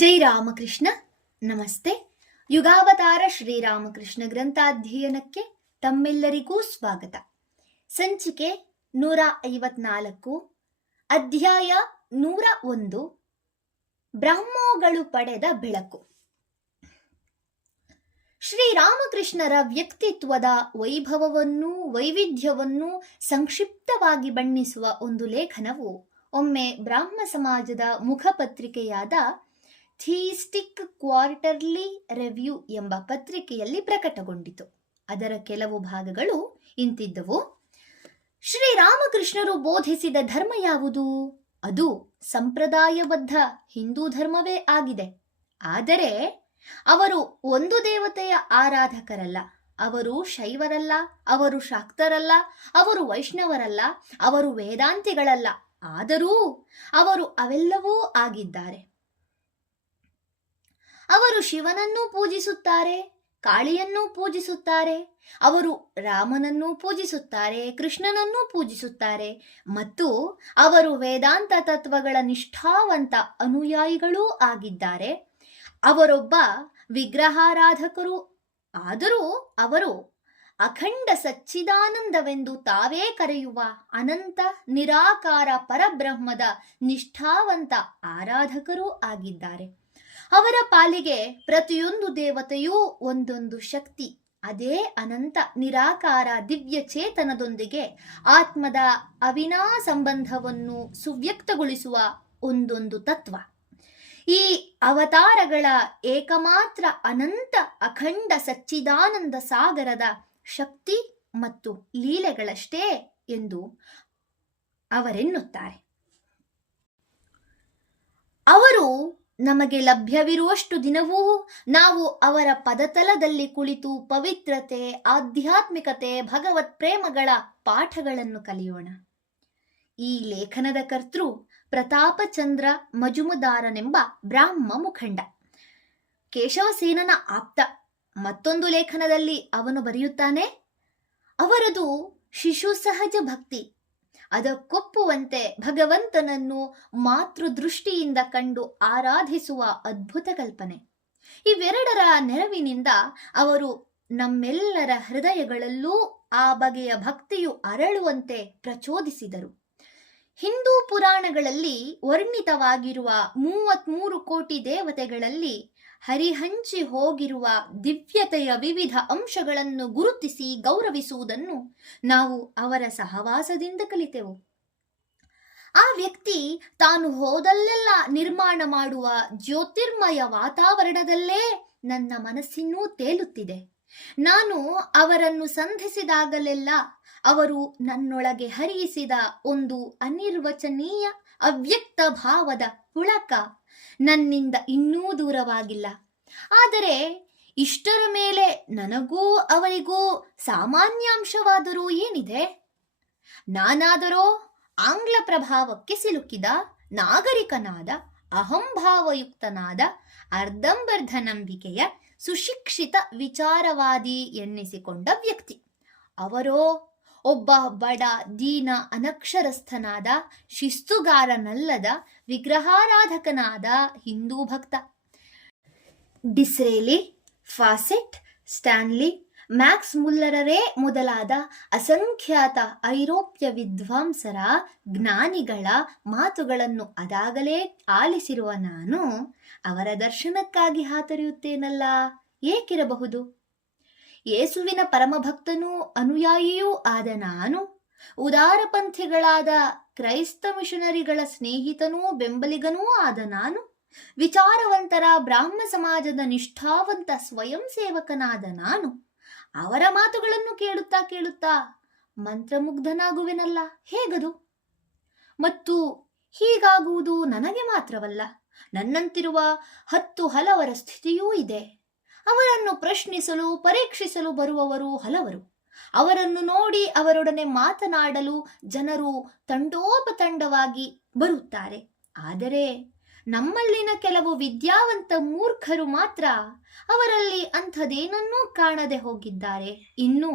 ಜೈ ರಾಮಕೃಷ್ಣ. ನಮಸ್ತೆ. ಯುಗಾವತಾರ ಶ್ರೀರಾಮಕೃಷ್ಣ ಗ್ರಂಥಾಧ್ಯಯನಕ್ಕೆ ತಮ್ಮೆಲ್ಲರಿಗೂ ಸ್ವಾಗತ. ಸಂಚಿಕೆ 154, ಅಧ್ಯಾಯ 101, ಬ್ರಹ್ಮೋಗಳು ಪಡೆದ ಬೆಳಕು. ಶ್ರೀರಾಮಕೃಷ್ಣರ ವ್ಯಕ್ತಿತ್ವದ ವೈಭವವನ್ನು, ವೈವಿಧ್ಯವನ್ನು ಸಂಕ್ಷಿಪ್ತವಾಗಿ ಬಣ್ಣಿಸುವ ಒಂದು ಲೇಖನವು ಒಮ್ಮೆ ಬ್ರಾಹ್ಮ ಸಮಾಜದ ಮುಖಪತ್ರಿಕೆಯಾದ ಥೀಸ್ಟಿಕ್ ಕ್ವಾರ್ಟರ್ಲಿ ರಿವ್ಯೂ ಎಂಬ ಪತ್ರಿಕೆಯಲ್ಲಿ ಪ್ರಕಟಗೊಂಡಿತು. ಅದರ ಕೆಲವು ಭಾಗಗಳು ಇಂತಿದ್ದವು. ಶ್ರೀರಾಮಕೃಷ್ಣರು ಬೋಧಿಸಿದ ಧರ್ಮ ಯಾವುದು? ಅದು ಸಂಪ್ರದಾಯಬದ್ಧ ಹಿಂದೂ ಧರ್ಮವೇ ಆಗಿದೆ. ಆದರೆ ಅವರು ಒಂದು ದೇವತೆಯ ಆರಾಧಕರಲ್ಲ. ಅವರು ಶೈವರಲ್ಲ, ಅವರು ಶಾಕ್ತರಲ್ಲ, ಅವರು ವೈಷ್ಣವರಲ್ಲ, ಅವರು ವೇದಾಂತಿಗಳಲ್ಲ. ಆದರೂ ಅವರು ಅವೆಲ್ಲವೂ ಆಗಿದ್ದಾರೆ. ಅವರು ಶಿವನನ್ನೂ ಪೂಜಿಸುತ್ತಾರೆ, ಕಾಳಿಯನ್ನೂ ಪೂಜಿಸುತ್ತಾರೆ, ಅವರು ರಾಮನನ್ನೂ ಪೂಜಿಸುತ್ತಾರೆ, ಕೃಷ್ಣನನ್ನೂ ಪೂಜಿಸುತ್ತಾರೆ, ಮತ್ತು ಅವರು ವೇದಾಂತ ತತ್ವಗಳ ನಿಷ್ಠಾವಂತ ಅನುಯಾಯಿಗಳೂ ಆಗಿದ್ದಾರೆ. ಅವರೊಬ್ಬ ವಿಗ್ರಹಾರಾಧಕರು. ಆದರೂ ಅವರು ಅಖಂಡ ಸಚ್ಚಿದಾನಂದವೆಂದು ತಾವೇ ಕರೆಯುವ ಅನಂತ ನಿರಾಕಾರ ಪರಬ್ರಹ್ಮದ ನಿಷ್ಠಾವಂತ ಆರಾಧಕರೂ ಆಗಿದ್ದಾರೆ. ಅವರ ಪಾಲಿಗೆ ಪ್ರತಿಯೊಂದು ದೇವತೆಯೂ ಒಂದೊಂದು ಶಕ್ತಿ. ಅದೇ ಅನಂತ ನಿರಾಕಾರ ದಿವ್ಯ ಚೇತನದೊಂದಿಗೆ ಆತ್ಮದ ಅವಿನಾ ಸಂಬಂಧವನ್ನು ಸುವ್ಯಕ್ತಗೊಳಿಸುವ ಒಂದೊಂದು ತತ್ವ. ಈ ಅವತಾರಗಳ ಏಕಮಾತ್ರ ಅನಂತ ಅಖಂಡ ಸಚ್ಚಿದಾನಂದ ಸಾಗರದ ಶಕ್ತಿ ಮತ್ತು ಲೀಲೆಗಳಷ್ಟೇ ಎಂದು ಅವರೆನ್ನುತ್ತಾರೆ. ಅವರು ನಮಗೆ ಲಭ್ಯವಿರುವಷ್ಟು ದಿನವೂ ನಾವು ಅವರ ಪದತಲದಲ್ಲಿ ಕುಳಿತು ಪವಿತ್ರತೆ, ಆಧ್ಯಾತ್ಮಿಕತೆ, ಭಗವತ್ ಪ್ರೇಮಗಳ ಪಾಠಗಳನ್ನು ಕಲಿಯೋಣ. ಈ ಲೇಖನದ ಕರ್ತೃ ಪ್ರತಾಪಚಂದ್ರ ಮಜುಮದಾರನೆಂಬ ಬ್ರಾಹ್ಮ ಮುಖಂಡ, ಕೇಶವಸೇನನ ಆಪ್ತ. ಮತ್ತೊಂದು ಲೇಖನದಲ್ಲಿ ಅವನು ಬರೆಯುತ್ತಾನೆ, ಅವರದು ಶಿಶು ಸಹಜ ಭಕ್ತಿ. ಅದಕ್ಕೊಪ್ಪುವಂತೆ ಭಗವಂತನನ್ನು ಮಾತೃದೃಷ್ಟಿಯಿಂದ ಕಂಡು ಆರಾಧಿಸುವ ಅದ್ಭುತ ಕಲ್ಪನೆ. ಇವೆರಡರ ನೆರವಿನಿಂದ ಅವರು ನಮ್ಮೆಲ್ಲರ ಹೃದಯಗಳಲ್ಲೂ ಆ ಬಗೆಯ ಭಕ್ತಿಯು ಅರಳುವಂತೆ ಪ್ರಚೋದಿಸಿದರು. ಹಿಂದೂ ಪುರಾಣಗಳಲ್ಲಿ ವರ್ಣಿತವಾಗಿರುವ 33 ಕೋಟಿ ದೇವತೆಗಳಲ್ಲಿ ಹರಿಹಂಚಿ ಹೋಗಿರುವ ದಿವ್ಯತೆಯ ವಿವಿಧ ಅಂಶಗಳನ್ನು ಗುರುತಿಸಿ ಗೌರವಿಸುವುದನ್ನು ನಾವು ಅವರ ಸಹವಾಸದಿಂದ ಕಲಿತೆವು. ಆ ವ್ಯಕ್ತಿ ತಾನು ಹೋದಲ್ಲೆಲ್ಲ ನಿರ್ಮಾಣ ಮಾಡುವ ಜ್ಯೋತಿರ್ಮಯ ವಾತಾವರಣದಲ್ಲೇ ನನ್ನ ಮನಸ್ಸಿನ್ನೂ ತೇಲುತ್ತಿದೆ. ನಾನು ಅವರನ್ನು ಸಂಧಿಸಿದಾಗಲೆಲ್ಲ ಅವರು ನನ್ನೊಳಗೆ ಹರಿಯಿಸಿದ ಒಂದು ಅನಿರ್ವಚನೀಯ ಅವ್ಯಕ್ತ ಭಾವದ ಪುಳಕ ನನ್ನಿಂದ ಇನ್ನೂ ದೂರವಾಗಿಲ್ಲ. ಆದರೆ ಇಷ್ಟರ ಮೇಲೆ ನನಗೂ ಅವರಿಗೂ ಸಾಮಾನ್ಯಾಂಶವಾದರೂ ಏನಿದೆ? ನಾನಾದರೋ ಆಂಗ್ಲ ಪ್ರಭಾವಕ್ಕೆ ಸಿಲುಕಿದ ನಾಗರಿಕನಾದ, ಅಹಂಭಾವಯುಕ್ತನಾದ, ಅರ್ಧಂಬರ್ಧ ನಂಬಿಕೆಯ ಸುಶಿಕ್ಷಿತ ವಿಚಾರವಾದಿ ಎನ್ನಿಸಿಕೊಂಡ ವ್ಯಕ್ತಿ. ಅವರೋ ಒಬ್ಬ ಬಡ ದೀನ ಅನಕ್ಷರಸ್ಥನಾದ, ಶಿಸ್ತುಗಾರನಲ್ಲದ, ವಿಗ್ರಹಾರಾಧಕನಾದ ಹಿಂದೂ ಭಕ್ತ. ಡಿಸ್ರೇಲಿ, ಫಾಸೆಟ್, ಸ್ಟ್ಯಾನ್ಲಿ, ಮ್ಯಾಕ್ಸ್ ಮುಲ್ಲರರೇ ಮೊದಲಾದ ಅಸಂಖ್ಯಾತ ಐರೋಪ್ಯ ವಿದ್ವಾಂಸರ, ಜ್ಞಾನಿಗಳ ಮಾತುಗಳನ್ನು ಅದಾಗಲೇ ಆಲಿಸಿರುವ ನಾನು ಅವರ ದರ್ಶನಕ್ಕಾಗಿ ಹಾತೊರೆಯುತ್ತೇನಲ್ಲ, ಏಕಿರಬಹುದು? ಯೇಸುವಿನ ಪರಮಭಕ್ತನೂ ಅನುಯಾಯಿಯೂ ಆದ ನಾನು, ಉದಾರಪಂಥಿಗಳಾದ ಕ್ರೈಸ್ತ ಮಿಷನರಿಗಳ ಸ್ನೇಹಿತನೂ ಬೆಂಬಲಿಗನೂ ಆದ ನಾನು, ವಿಚಾರವಂತರ ಬ್ರಾಹ್ಮ ಸಮಾಜದ ನಿಷ್ಠಾವಂತ ಸ್ವಯಂ ಸೇವಕನಾದ ನಾನು ಅವರ ಮಾತುಗಳನ್ನು ಕೇಳುತ್ತಾ ಕೇಳುತ್ತಾ ಮಂತ್ರಮುಗ್ಧನಾಗುವೆನಲ್ಲ, ಹೇಗದು? ಮತ್ತು ಹೀಗಾಗುವುದು ನನಗೆ ಮಾತ್ರವಲ್ಲ, ನನ್ನಂತಿರುವ 10 ಹಲವರ ಸ್ಥಿತಿಯೂ ಇದೆ. ಅವರನ್ನು ಪ್ರಶ್ನಿಸಲು, ಪರೀಕ್ಷಿಸಲು ಬರುವವರು ಹಲವರು. ಅವರನ್ನು ನೋಡಿ ಅವರೊಡನೆ ಮಾತನಾಡಲು ಜನರು ತಂಡೋಪತಂಡವಾಗಿ ಬರುತ್ತಾರೆ. ಆದರೆ ನಮ್ಮಲ್ಲಿನ ಕೆಲವು ವಿದ್ಯಾವಂತ ಮೂರ್ಖರು ಮಾತ್ರ ಅವರಲ್ಲಿ ಅಂಥದೇನನ್ನೂ ಕಾಣದೆ ಹೋಗಿದ್ದಾರೆ. ಇನ್ನು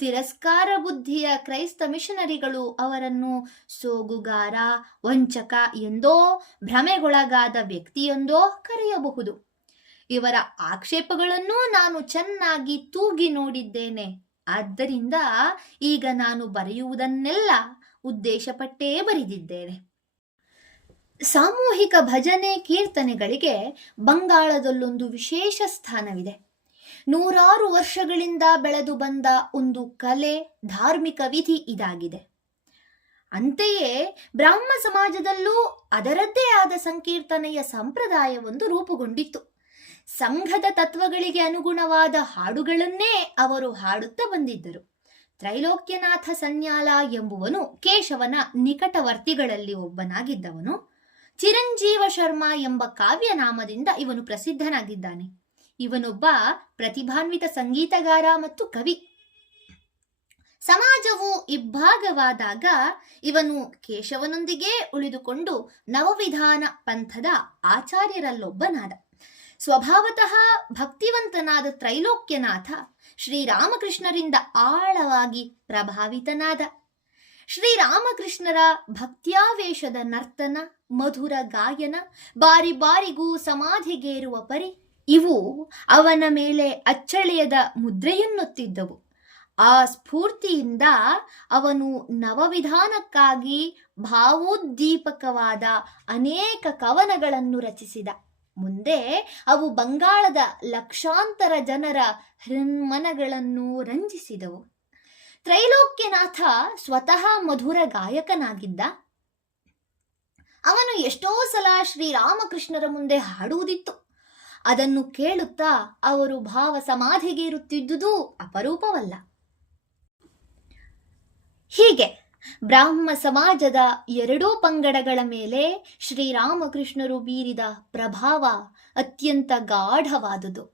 ತಿರಸ್ಕಾರ ಬುದ್ಧಿಯ ಕ್ರೈಸ್ತ ಮಿಷನರಿಗಳು ಅವರನ್ನು ಸೋಗುಗಾರ, ವಂಚಕ ಎಂದೋ, ಭ್ರಮೆಗೊಳಗಾದ ವ್ಯಕ್ತಿಯೆಂದೋ ಕರೆಯಬಹುದು. ಇವರ ಆಕ್ಷೇಪಗಳನ್ನು ನಾನು ಚೆನ್ನಾಗಿ ತೂಗಿ ನೋಡಿದ್ದೇನೆ. ಆದ್ದರಿಂದ ಈಗ ನಾನು ಬರೆಯುವುದನ್ನೆಲ್ಲ ಉದ್ದೇಶಪಟ್ಟೇ ಬರೆದಿದ್ದೇನೆ. ಸಾಮೂಹಿಕ ಭಜನೆ ಕೀರ್ತನೆಗಳಿಗೆ ಬಂಗಾಳದಲ್ಲೊಂದು ವಿಶೇಷ ಸ್ಥಾನವಿದೆ. ನೂರಾರು ವರ್ಷಗಳಿಂದ ಬೆಳೆದು ಬಂದ ಒಂದು ಕಲೆ, ಧಾರ್ಮಿಕ ವಿಧಿ ಇದಾಗಿದೆ. ಅಂತೆಯೇ ಬ್ರಾಹ್ಮ ಸಮಾಜದಲ್ಲೂ ಅದರದ್ದೇ ಆದ ಸಂಕೀರ್ತನೆಯ ಸಂಪ್ರದಾಯವೊಂದು ರೂಪುಗೊಂಡಿತ್ತು. ಸಂಘದ ತತ್ವಗಳಿಗೆ ಅನುಗುಣವಾದ ಹಾಡುಗಳನ್ನೇ ಅವರು ಹಾಡುತ್ತಾ ಬಂದಿದ್ದರು. ತ್ರೈಲೋಕ್ಯನಾಥ ಸನ್ಯಾಲ ಎಂಬುವನು ಕೇಶವನ ನಿಕಟವರ್ತಿಗಳಲ್ಲಿ ಒಬ್ಬನಾಗಿದ್ದವನು. ಚಿರಂಜೀವ ಶರ್ಮಾ ಎಂಬ ಕಾವ್ಯನಾಮದಿಂದ ಇವನು ಪ್ರಸಿದ್ಧನಾಗಿದ್ದಾನೆ. ಇವನೊಬ್ಬ ಪ್ರತಿಭಾನ್ವಿತ ಸಂಗೀತಗಾರ ಮತ್ತು ಕವಿ. ಸಮಾಜವು ಇಬ್ಬಾಗವಾದಾಗ ಇವನು ಕೇಶವನೊಂದಿಗೆ ಉಳಿದುಕೊಂಡು ನವವಿಧಾನ ಪಂಥದ ಆಚಾರ್ಯರಲ್ಲೊಬ್ಬನಾದ. ಸ್ವಭಾವತಃ ಭಕ್ತಿವಂತನಾದ ತ್ರೈಲೋಕ್ಯನಾಥ ಶ್ರೀರಾಮಕೃಷ್ಣರಿಂದ ಆಳವಾಗಿ ಪ್ರಭಾವಿತನಾದ. ಶ್ರೀರಾಮಕೃಷ್ಣರ ಭಕ್ತ್ಯಾವೇಶದ ನರ್ತನ, ಮಧುರ ಗಾಯನ, ಬಾರಿ ಬಾರಿಗೂ ಸಮಾಧಿಗೇರುವ ಪರಿ ಇವು ಅವನ ಮೇಲೆ ಅಚ್ಚಳಿಯದ ಮುದ್ರೆಯನ್ನೊತ್ತಿದ್ದವು. ಆ ಸ್ಫೂರ್ತಿಯಿಂದ ಅವನು ನವವಿಧಾನಕ್ಕಾಗಿ ಭಾವೋದ್ದೀಪಕವಾದ ಅನೇಕ ಕವನಗಳನ್ನು ರಚಿಸಿದ. ಮುಂದೆ ಅವು ಬಂಗಾಳದ ಲಕ್ಷಾಂತರ ಜನರ ಹೃನ್ಮನಗಳನ್ನು ರಂಜಿಸಿದವು. ತ್ರೈಲೋಕ್ಯನಾಥ ಸ್ವತಃ ಮಧುರ ಗಾಯಕನಾಗಿದ್ದ. ಅವನು ಎಷ್ಟೋ ಸಲ ಶ್ರೀರಾಮಕೃಷ್ಣರ ಮುಂದೆ ಹಾಡುವುದಿತ್ತು. ಅದನ್ನು ಕೇಳುತ್ತಾ ಅವರು ಭಾವ ಸಮಾಧಿಗೇರುತ್ತಿದ್ದುದು ಅಪರೂಪವಲ್ಲ. ಹೀಗೆ ಬ್ರಾಹ್ಮ ಸಮಾಜದ ಎರಡೂ ಪಂಗಡಗಳ ಮೇಲೆ ಶ್ರೀರಾಮಕೃಷ್ಣರು ಬೀರಿದ ಪ್ರಭಾವ ಅತ್ಯಂತ ಗಾಢವಾದುದು.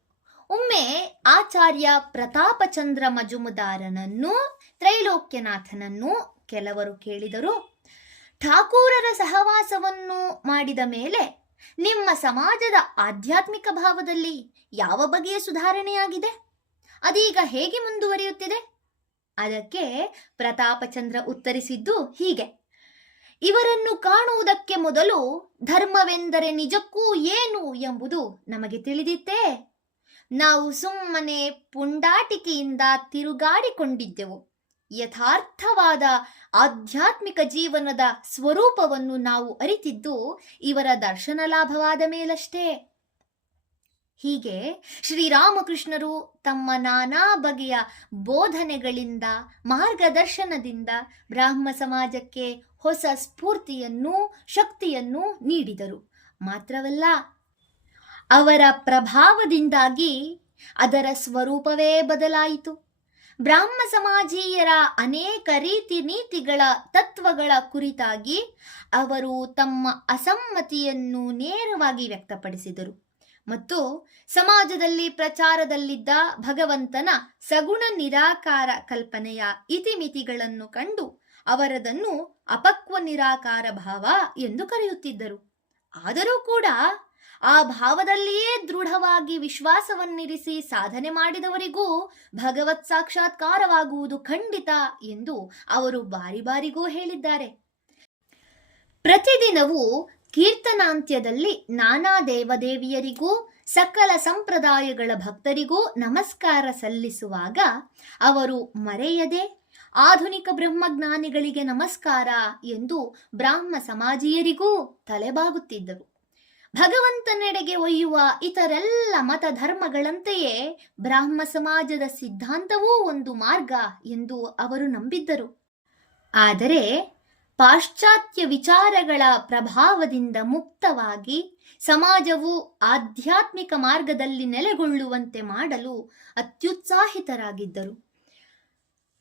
ಒಮ್ಮೆ ಆಚಾರ್ಯ ಪ್ರತಾಪಚಂದ್ರ ಮಜುಮದಾರನನ್ನು, ತ್ರೈಲೋಕ್ಯನಾಥನನ್ನು ಕೆಲವರು ಕೇಳಿದರು, ಠಾಕೂರರ ಸಹವಾಸವನ್ನು ಮಾಡಿದ ಮೇಲೆ ನಿಮ್ಮ ಸಮಾಜದ ಆಧ್ಯಾತ್ಮಿಕ ಭಾವದಲ್ಲಿ ಯಾವ ಬಗೆಯ ಸುಧಾರಣೆಯಾಗಿದೆ? ಅದೀಗ ಹೇಗೆ ಮುಂದುವರಿಯುತ್ತಿದೆ? ಅದಕ್ಕೆ ಪ್ರತಾಪಚಂದ್ರ ಉತ್ತರಿಸಿದ್ದು ಹೀಗೆ: ಇವರನ್ನು ಕಾಣುವುದಕ್ಕೆ ಮೊದಲು ಧರ್ಮವೆಂದರೆ ನಿಜಕ್ಕೂ ಏನು ಎಂಬುದು ನಮಗೆ ತಿಳಿದಿತ್ತೇ? ನಾವು ಸುಮ್ಮನೆ ಪುಂಡಾಟಿಕೆಯಿಂದ ತಿರುಗಾಡಿಕೊಂಡಿದ್ದೆವು. ಯಥಾರ್ಥವಾದ ಆಧ್ಯಾತ್ಮಿಕ ಜೀವನದ ಸ್ವರೂಪವನ್ನು ನಾವು ಅರಿತಿದ್ದು ಇವರ ದರ್ಶನ ಲಾಭವಾದ ಮೇಲಷ್ಟೇ. ಹೀಗೆ ಶ್ರೀರಾಮಕೃಷ್ಣರು ತಮ್ಮ ನಾನಾ ಬಗೆಯ ಬೋಧನೆಗಳಿಂದ, ಮಾರ್ಗದರ್ಶನದಿಂದ ಬ್ರಾಹ್ಮ ಸಮಾಜಕ್ಕೆ ಹೊಸ ಸ್ಫೂರ್ತಿಯನ್ನು, ಶಕ್ತಿಯನ್ನು ನೀಡಿದರು. ಮಾತ್ರವಲ್ಲ, ಅವರ ಪ್ರಭಾವದಿಂದಾಗಿ ಅದರ ಸ್ವರೂಪವೇ ಬದಲಾಯಿತು. ಬ್ರಾಹ್ಮ ಸಮಾಜೀಯರ ಅನೇಕ ರೀತಿ ನೀತಿಗಳ, ತತ್ವಗಳ ಕುರಿತಾಗಿ ಅವರು ತಮ್ಮ ಅಸಮ್ಮತಿಯನ್ನು ನೇರವಾಗಿ ವ್ಯಕ್ತಪಡಿಸಿದರು ಮತ್ತು ಸಮಾಜದಲ್ಲಿ ಪ್ರಚಾರದಲ್ಲಿದ್ದ ಭಗವಂತನ ಸಗುಣ ನಿರಾಕಾರ ಕಲ್ಪನೆಯ ಇತಿಮಿತಿಗಳನ್ನು ಕಂಡು ಅವರದನ್ನು ಅಪಕ್ವ ನಿರಾಕಾರ ಭಾವ ಎಂದು ಕರೆಯುತ್ತಿದ್ದರು. ಆದರೂ ಕೂಡ ಆ ಭಾವದಲ್ಲಿಯೇ ದೃಢವಾಗಿ ವಿಶ್ವಾಸವನ್ನಿರಿಸಿ ಸಾಧನೆ ಮಾಡಿದವರಿಗೂ ಭಗವತ್ ಸಾಕ್ಷಾತ್ಕಾರವಾಗುವುದು ಖಂಡಿತ ಎಂದು ಅವರು ಬಾರಿ ಬಾರಿಗೂ ಹೇಳಿದ್ದಾರೆ. ಪ್ರತಿದಿನವೂ ಕೀರ್ತನಾಂತ್ಯದಲ್ಲಿ ನಾನಾ ದೇವದೇವಿಯರಿಗೂ ಸಕಲ ಸಂಪ್ರದಾಯಗಳ ಭಕ್ತರಿಗೂ ನಮಸ್ಕಾರ ಸಲ್ಲಿಸುವಾಗ ಅವರು ಮರೆಯದೆ ಆಧುನಿಕ ಬ್ರಹ್ಮಜ್ಞಾನಿಗಳಿಗೆ ನಮಸ್ಕಾರ ಎಂದು ಬ್ರಾಹ್ಮ ಸಮಾಜೀಯರಿಗೂ ತಲೆಬಾಗುತ್ತಿದ್ದರು. ಭಗವಂತನೆಡೆಗೆ ಒಯ್ಯುವ ಇತರೆಲ್ಲ ಮತ ಧರ್ಮಗಳಂತೆಯೇ ಬ್ರಾಹ್ಮ ಸಮಾಜದ ಸಿದ್ಧಾಂತವೂ ಒಂದು ಮಾರ್ಗ ಎಂದು ಅವರು ನಂಬಿದ್ದರು. ಆದರೆ ಪಾಶ್ಚಾತ್ಯ ವಿಚಾರಗಳ ಪ್ರಭಾವದಿಂದ ಮುಕ್ತವಾಗಿ ಸಮಾಜವು ಆಧ್ಯಾತ್ಮಿಕ ಮಾರ್ಗದಲ್ಲಿ ನೆಲೆಗೊಳ್ಳುವಂತೆ ಮಾಡಲು ಅತ್ಯುತ್ಸಾಹಿತರಾಗಿದ್ದರು.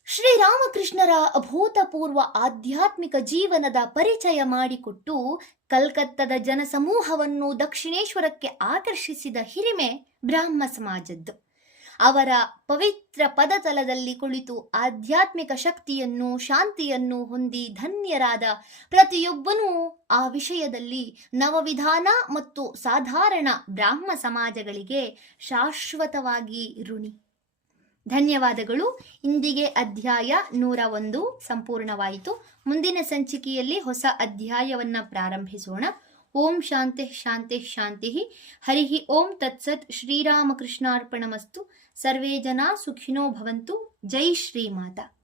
ಶ್ರೀರಾಮಕೃಷ್ಣರ ಅಭೂತಪೂರ್ವ ಆಧ್ಯಾತ್ಮಿಕ ಜೀವನದ ಪರಿಚಯ ಮಾಡಿಕೊಟ್ಟು ಕಲ್ಕತ್ತದ ಜನಸಮೂಹವನ್ನು ದಕ್ಷಿಣೇಶ್ವರಕ್ಕೆ ಆಕರ್ಷಿಸಿದ ಹಿರಿಮೆ ಬ್ರಾಹ್ಮ ಸಮಾಜದ್ದು. ಅವರ ಪವಿತ್ರ ಪದತಲದಲ್ಲಿ ಕುಳಿತು ಆಧ್ಯಾತ್ಮಿಕ ಶಕ್ತಿಯನ್ನು, ಶಾಂತಿಯನ್ನು ಹೊಂದಿ ಧನ್ಯರಾದ ಪ್ರತಿಯೊಬ್ಬನೂ ಆ ವಿಷಯದಲ್ಲಿ ನವವಿಧಾನ ಮತ್ತು ಸಾಧಾರಣ ಬ್ರಾಹ್ಮ ಸಮಾಜಗಳಿಗೆ ಶಾಶ್ವತವಾಗಿ ಋಣಿ. ಧನ್ಯವಾದಗಳು. ಇಂದಿಗೆ ಅಧ್ಯಾಯ 101 ಸಂಪೂರ್ಣವಾಯಿತು. ಮುಂದಿನ ಸಂಚಿಕೆಯಲ್ಲಿ ಹೊಸ ಅಧ್ಯಾಯವನ್ನ ಪ್ರಾರಂಭಿಸೋಣ. ಓಂ ಶಾಂತಿ ಶಾಂತಿ ಶಾಂತಿ. ಹರಿ ಓಂ ತತ್ಸತ್. ಶ್ರೀರಾಮಕೃಷ್ಣಾರ್ಪಣಮಸ್ತು. ಸರ್ವೇ ಜನ ಸುಖಿನೋ ಭವಂತು. ಜೈ ಶ್ರೀಮಾತಾ.